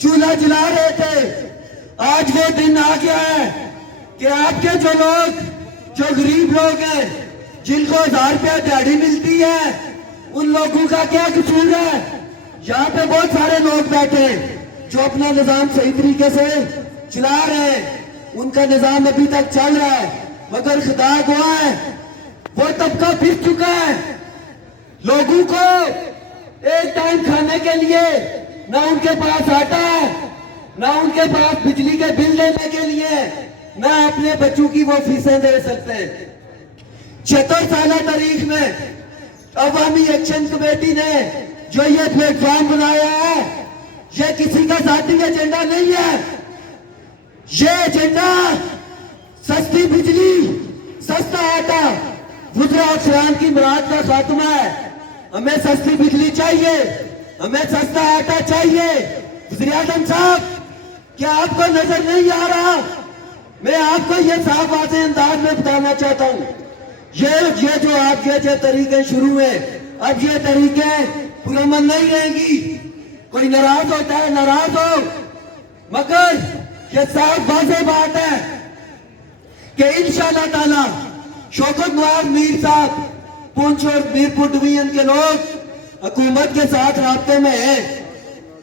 چولہا جلا رہے تھے. آج وہ دن آ گیا ہے کہ آپ کے جو لوگ جو غریب لوگ ہیں جن کو 1000 روپیہ دیہڑی ملتی ہے ان لوگوں کا کیا قصور ہے؟ یہاں پہ بہت سارے لوگ بیٹھے ہیں جو اپنا نظام صحیح طریقے سے چلا رہے ہیں, ان کا نظام ابھی تک چل رہا ہے, مگر خدا گواہ ہے وہ طبقہ پھر چکا ہے. لوگوں کو ایک ٹائم کھانے کے لیے نہ ان کے پاس آٹا ہے, نہ ان کے پاس بجلی کے بل دینے کے لیے, نہ اپنے بچوں کی وہ فیسیں دے سکتے ہیں. 76 سالہ تاریخ میں عوامی ایکشن کمیٹی نے جو یہ پلیٹ فارم بنایا ہے یہ کسی کا ذاتی ایجنڈا نہیں ہے. یہ ایجنڈا سستی بجلی, سستا آٹا, وزراء اور افسران کی مراد کا خاتمہ ہے. ہمیں سستی بجلی چاہیے, ہمیں سستا آٹا چاہیے. وزیر اعظم صاحب کیا آپ کو نظر نہیں آ رہا؟ میں آپ کو یہ صاف واضح انداز میں بتانا چاہتا ہوں, یہ جو آپ کے جو طریقے شروع ہیں اب یہ طریقے پرامن نہیں رہیں گی. کوئی ناراض ہوتا ہے ناراض ہو, مگر یہ صاف واضح بات ہے کہ انشاءاللہ تعالی شوکت نواز میر صاحب پونچھ اور میرپور ڈویژن کے لوگ حکومت کے ساتھ رابطے میں ہیں.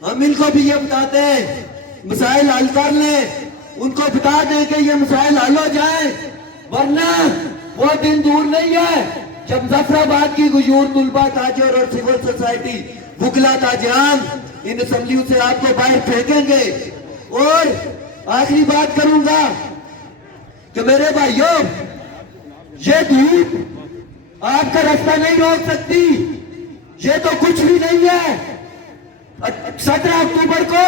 ہم ان کو بھی یہ بتاتے ہیں مسائل حل کر لیں, ان کو بتا دیں کہ یہ مسائل حل ہو جائیں, ورنہ وہ دن دور نہیں ہے جب مظفر آباد کی غیور طلبہ, تاجر اور سول سوسائٹی وکلا تاجران ان اسمبلیوں سے آپ کو باہر پھینکیں گے. اور آخری بات کروں گا کہ میرے بھائیوں, یہ دھوپ آپ کا راستہ نہیں روک سکتی. یہ تو کچھ بھی نہیں ہے. 17 اکتوبر کو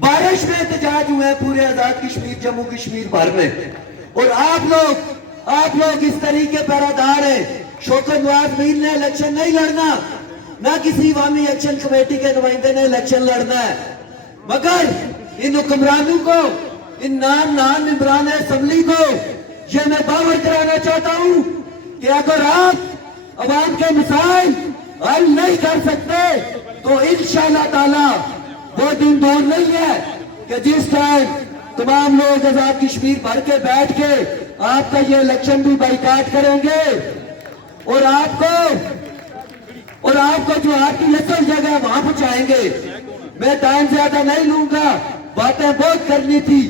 بارش میں احتجاج ہوئے ہیں پورے آزاد کشمیر, جموں کشمیر بھر میں, اور آپ لوگ اس طریقے پر ادار ہیں. شوکت نواز میر نے الیکشن نہیں لڑنا, نہ کسی عوامی ایکشن کمیٹی کے نمائندے نے الیکشن لڑنا ہے, مگر ان حکمرانوں کو, ان نام ممبران اسمبلی کو یہ میں باور کرانا چاہتا ہوں کہ اگر آپ عوام کے مسائل حل نہیں کر سکتے تو انشاءاللہ تعالی وہ دن دور نہیں ہے کہ جس ٹائم تمام لوگ آزاد کشمیر بھر کے بیٹھ کے آپ کا یہ الیکشن بھی بائیکاٹ کریں گے, اور آپ کو جو آپ کی اصل جگہ وہاں پہنچائیں گے. میں ٹائم زیادہ نہیں لوں گا, باتیں بہت کرنی تھی.